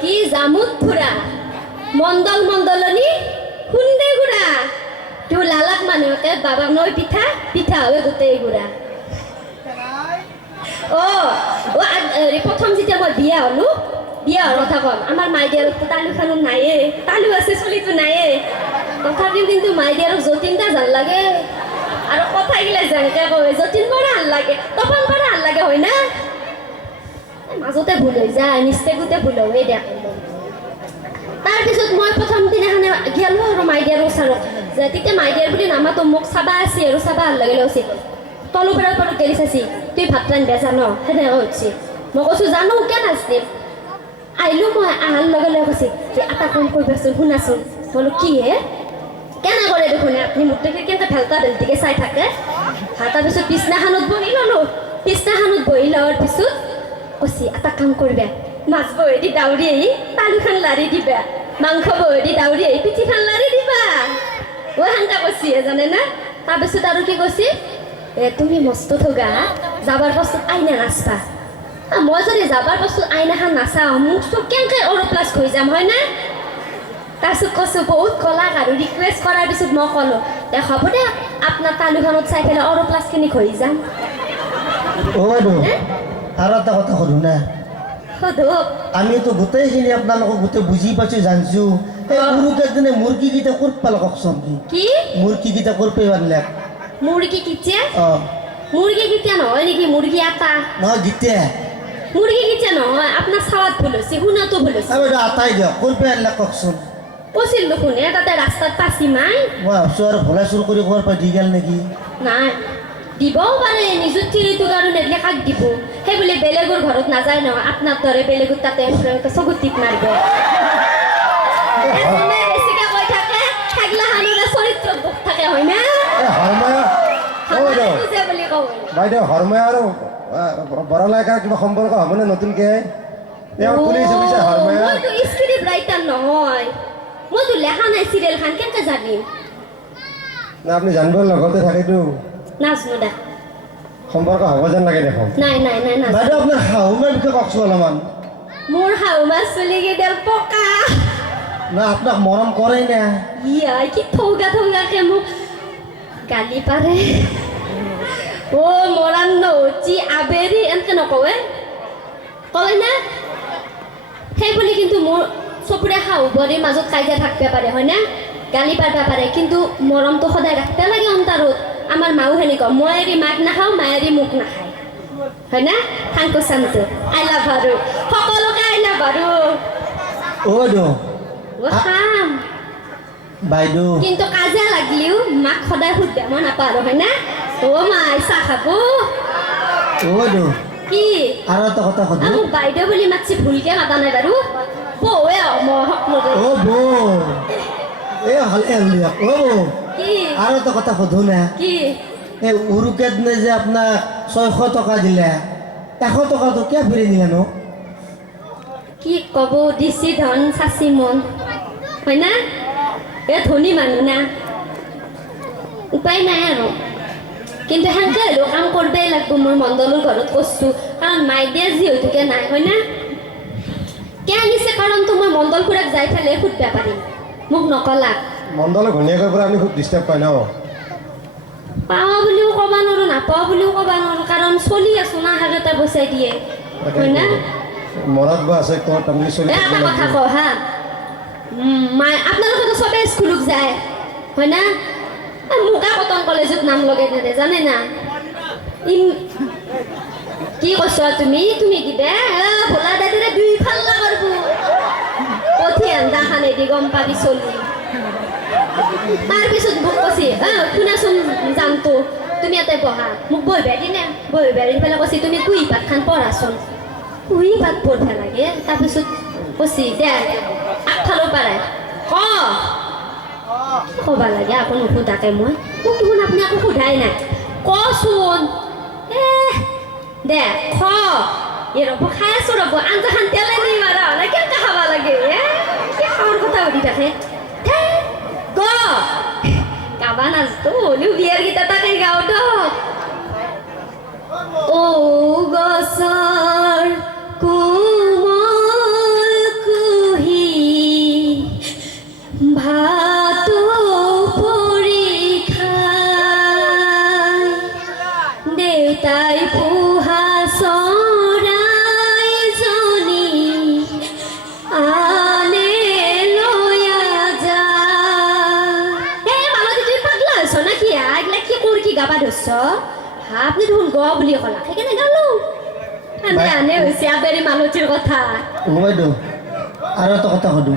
কি জামুত ফুৰা মণ্ডল মণ্ডলনি খুন্দে গুড়া তোৰ লালাক মানুহকে বাবাক নৈ পিঠা পিঠা হয় গোটেই গুড়া প্ৰথম যেতিয়া মই বিয়া হ'লো বিয়া হোৱাৰ কথা কম আমাৰ মাইদেউৰকতো তালু খানো নায়ে তালু আছে চলিটো নায়ে তথাপিও কিন্তু মাইদেউৰক যতীনটা জান লাগে আৰু কথাগিলা যেনেকে কয় যতীন বৰা ভাল লাগে তপন বৰা ভাল লাগে হয় না মাজতে ভুল হৈ যায় মিষ্টেকতে ভুল হয় দিয়া তাৰপিছত মই প্ৰথম দিনাখনে গেলো আৰু মাইদেউৰ ওচৰত যে তেতিয়া মাইদেউৰ বুলি নামাতো মোক চাবা আছে আৰু চাবা ভাল লাগিলে হৈছে তলু পেৰাৰ পৰা গেলি চাচি তুই ভাত ৰান্ধিবা জান সেনেকৈ হৈছে মই কৈছোঁ জানো কেন আছে আহিলোঁ মই আহাৰ লগে লগে কৈছে যে এটা কাম কৰিবাচোন শুনাচোন বোলো কি হে কেনে কৰে দেখোন আপুনি মোক দেখি কেনেকৈ ভেলতা ভেলতিকে চাই থাকে তাৰপিছত বিছনাখনত বহি ল'লোঁ বিছনাখনত বহি লোৱাৰ পিছত কৈছে এটা কাম কৰিবা মাছ বহেদি দাউৰি আহি তালুখন লাৰি দিবা মাংস বহেদি দাউৰি আহি পিঠিখন লাৰি দিবা সেনেকা কৈছে জানে না তাৰপিছত আৰু কি কৈছে তুমি মস্ত থগা যাবাৰ পাছত আইনা নাচবা মই যদি যাবাৰ পাছত আইনাখন নাচাওঁ মোক চব কেনেকৈ অৰপ্লাছ হৈ যাম হয় না তাৰপিছত কৈছোঁ বহুত কলাক আৰু ৰিকুৱেষ্ট কৰাৰ পিছত মই ক'লোঁ দে হ'ব দে আপোনাৰ তালুখনত চাই পেলাই অৰপ্লাছখিনি হৈ যাম আৰু এটা কথা সোধো না সোধক আমিতো গোটেইখিনি আপোনালোকক গোটেই বুজি পাইছোঁ জানিছোঁ এই গুৰুকেইজনে মুৰ্গীকেইটা ক'ত পালে কওকচোন কি মুৰ্গীকেইটা ক'ত পাই বান্ধিলে মুৰ্গী কিতিয়া অঁ মুৰ্গী কিতিয়া নহয় নেকি মুৰ্গী এটা নহয় গীতে মুৰ্গী কিতিয়া নহয় আপোনাৰ চাৱাত ভুল হৈছে শুনাতো ভুল হৈছে বাইদেউ আটাই দিয়ক ক'ত পাই আনিলে কওকচোন কৈছিল দেখোন তাতে ৰাস্তাত পাচি মাই মই ভাবছোঁ আৰু ভলাই চুৰ কৰি ক'ৰ পৰা দি গ'ল নেকি নাই দিবও পাৰে নিজৰ তিৰিটো কাৰণে নেদিলে কাক দিব সেই বোলে বেলেগৰ ঘৰত নাযায় নহয় আপোনাৰ দৰে বেলেগৰ তাতে চকুত টিপ মাৰিব বেছিকৈ কৈ থাকে সেইগিলাখনৰে চৰিত্ৰত দুখ থাকে হয় না বুলি কওঁ বাইদেউ হৰময় আৰু বৰলাইকাৰ কিবা সম্পৰ্ক হ'বনে নতুনকৈ মইতো স্ক্ৰিপ্ট ৰাইটাৰ নহয় মইতো লেখা নাই চিৰিয়েলখন কেনেকৈ জানিম আপুনি জানিব লগতে থাকেতো নাজনো দা সম্পৰ্ক হ'ব যেন লাগে দেখোন নাই নাই নাই নাই বাইদেউ আপোনাৰ শাহুমাৰ বিষয়ে কওকচোন অলপমান মোৰ শাহু মাছ চুলিকেইডাল পকা না আপোনাক মৰম কৰেই না ইয়াই কি থৌগা থৌগাকে মোক গালি পাৰে মৰাণ নহচি আবেৰি এনেকৈ নকৱে কয় না সেই বুলি কিন্তু মোৰ চকুৰে শাহু বোৱাৰীৰ মাজত কাজিয়া থাকিব পাৰে হয় না গালি পাৰিব পাৰে কিন্তু মৰমটো সদায় ৰাখিব লাগে অন্তৰত আমাৰ মাও সেনেকুৱা মই এৰি মাক নাখাওঁ মায়ে এৰি মোক নাখায় হয় না থাংকু চাংকু আই লাভ আৰু সকলোকে আই লাভ আৰু খাম বাইদেউ কিন্তু কাজিয়া লাগিলেও মাক সদায় সুধিব মই নাপাৰোঁ হয় না মাই চাহ খাব কি আৰু এটা কথা সোধো মোক বাইদেউ বুলি মাতছি ভুলকে মাতা নাই বাৰু বৌৱে মই সকলোৰে কি আৰু এটা কথা সোধো না কি এই উৰুকেদিনে যে আপোনাক 600 টকা দিলে 100 টকাটো কিয় ফিৰি নিলে নো কি ক'ব দিছি ধন চাচি মন হয় না ধনী মানুহ না উপায় নাই আৰু কিন্তু সেনেকৈ হ'লেও কাম কৰিবই লাগিব মোৰ মণ্ডলৰ ঘৰত কৈছোঁ কাৰণ মাইদেউ যিহেতুকে নাই হয় না কিয় আনিছে কাৰণটো মই মণ্ডল খুৰাক যাই পেলাই সুধিব পাৰিম মোক নকলা মণ্ডলৰ ঘৈণীয়েকৰ পৰা আপুনি খুব ডিষ্টাৰ্ব পায় ন পাওঁ বুলিও ক'ব নোৱাৰোঁ নাপাওঁ বুলিও ক'ব নোৱাৰোঁ কাৰণ চলি আছোঁ না হাজতে বচাই দিয়ে হয় না মনত বা আছে ক'ত আপুনি চলি এটা কথা কওঁ হা আপোনালোকেতো চবেই স্কুলত যায় হয় না মুগা কটন কলেজত নাম লগাই নিদিয়ে জানে না কি কৈছ তুমি দিবা ভোলা দাদিৰে 2 ফাল্লা কৰিব কঠি আন্দা খানেদি গম পাবি চলি তাৰপিছত মোক কৈছে শুনাচোন জানতো তুমি ইয়াতে বহা মোক বহিবা দিনে বহিবা দি পেলাই কৈছে তুমি কুহি পাত খান পঢ়াচোন কুহি পাত পঢ়িব লাগে তাৰপিছত কৈছে দে আগফালৰ পাৰে ক'ব লাগে আকৌ নুসুধাকে মই মোক দেখোন আপুনি আকৌ সোধাই নাই কচোন দে ৰ'ব খাই আছোঁ ৰ'ব আঞ্জাখান তেলে নিম আৰু কেনেকৈ খাব লাগে কি খাৱাৰ কথা সুধি থাকে গাবা নাচতো হ'লেও বিয়াৰ গীত তাকে গাওঁ গছৰ কোমল আপুনি দেখোন গ বুলি ক'লা সেইকাৰণে গালো আনে হৈছে আবেৰি মানুহটিৰ কথা অ' বাইদেউ আৰু এটা কথা সুধোঁ